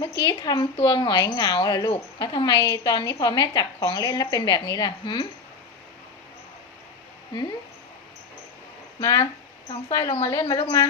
เมื่อกี้ทำตัวหงอยเหงาเหรอลูกแล้วทำไมตอนนี้พอแม่จับของเล่นแล้วเป็นแบบนี้ล่ะหืมหืมมาทองสร้อยลงมาเล่นมาลูกมา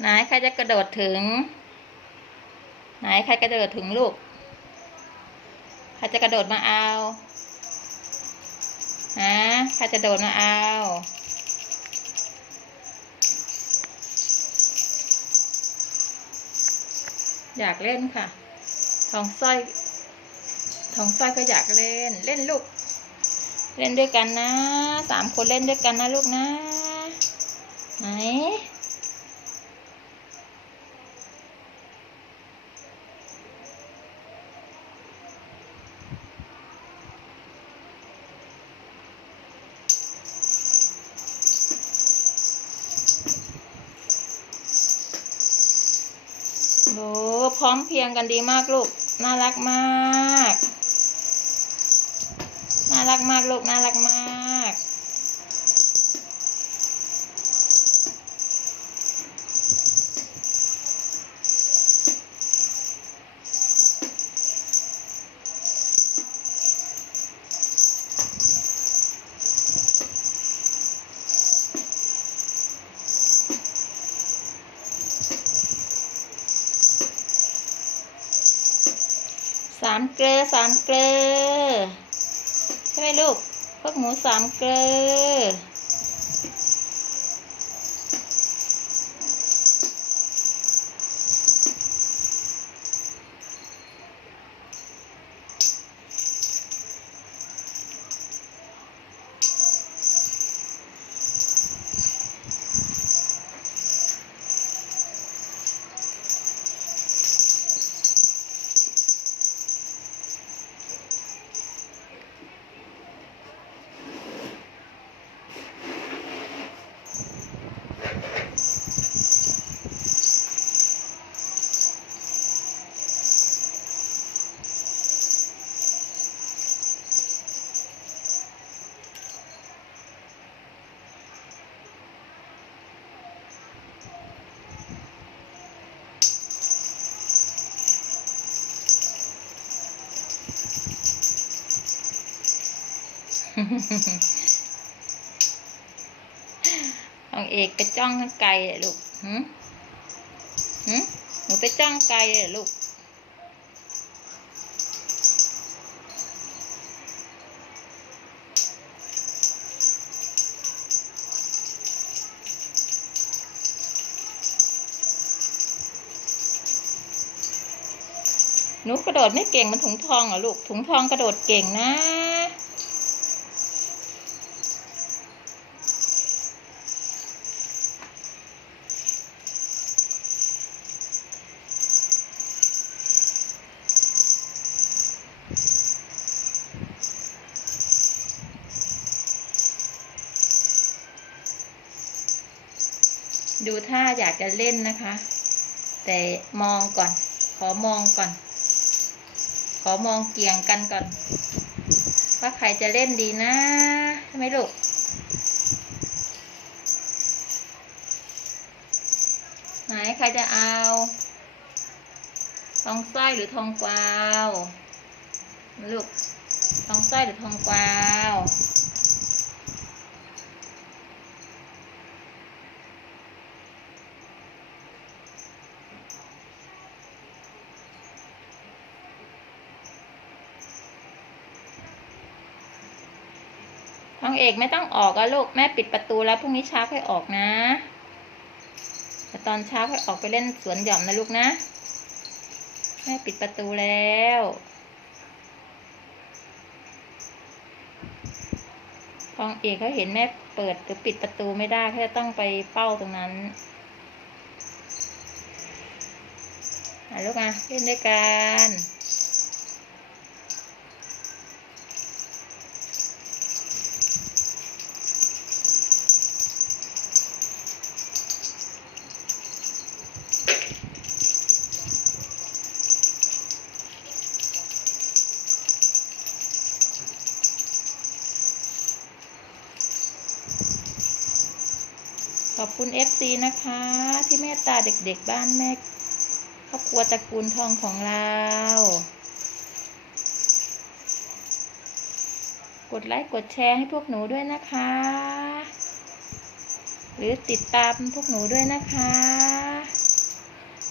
ไหนใครจะกระโดดถึง ไหนใครกระโดดถึงลูก ใครจะกระโดดมาเอาฮะใครจะโดดมาเอา อยากเล่นค่ะ ทองสร้อย ทองสร้อยก็อยากเล่น เล่นลูก เล่นด้วยกันนะ สามคนเล่นด้วยกันนะลูกนะ ไหน โอ้พร้อมเพียงกันดีมากลูก น่ารักมาก น่ารักมากลูก น่ารักมาก สามเกลือสามเกลือใช่ไหมลูกพวกหมูสามเกลือ ของเอกไปจ้องข้างไกลอะลูกหืมหืมหนูไปจ้องไกลอะลูกหนูกระโดดไม่เก่งมันถุงทองเหรอลูก ถุงทองกระโดดเก่งนะ ดูท่าอยากจะเล่นนะคะ แต่มองก่อน ขอมองก่อน ขอมองเกี่ยงกันก่อน ว่าใครจะเล่นดีนะใช่ไหมลูกไหนใครจะเอา ทองสร้อยหรือทองกวาว ลูก ทองสร้อยหรือทองกวาว องเอกไม่ต้องออกอะลูกแม่ปิดประตูแล้วพรุ่งนี้เช้าค่อยออกนะแต่ตอนเช้าค่อยออกไปเล่นสวนหย่อมนะลูกนะ แม่ปิดประตูแล้วพองเอกเขาเห็นแม่เปิดหรือปิดประตูไม่ได้แค่ต้องไปเป้าตรงนั้นลูกน่ะเล่นด้วยกัน ขอบคุณ FC นะคะ ที่เมตตาเด็กๆบ้านแม่ครอบครัวตระกูลทองของเรา กดไลค์กดแชร์ให้พวกหนูด้วยนะคะ หรือติดตามพวกหนูด้วยนะคะ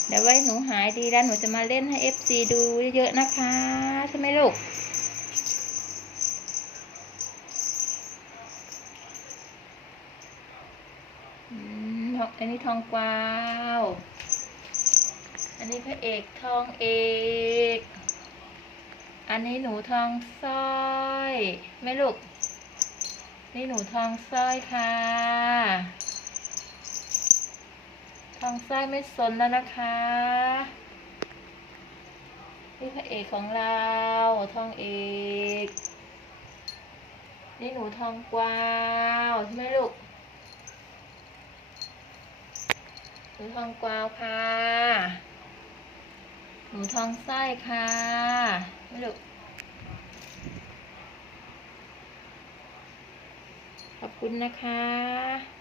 เดี๋ยวไว้หนูหายดีแล้วหนูจะมาเล่นให้ FC ดูเยอะๆนะคะ ใช่ไหมลูก ทองอันนี้ทองกวาว อันนี้พระเอกทองเอก อันนี้หนูทองสร้อยไม่ลูก นี่หนูทองสร้อยค่ะ ทองสร้อยไม่สนแล้วนะคะ นี่พระเอกของเรา ทองเอกนี่หนูทองกวาวใช่ไหมลูก หมูทองกวาวค่ะหมูทองไส้ค่ะไม่ลูกขอบคุณนะคะ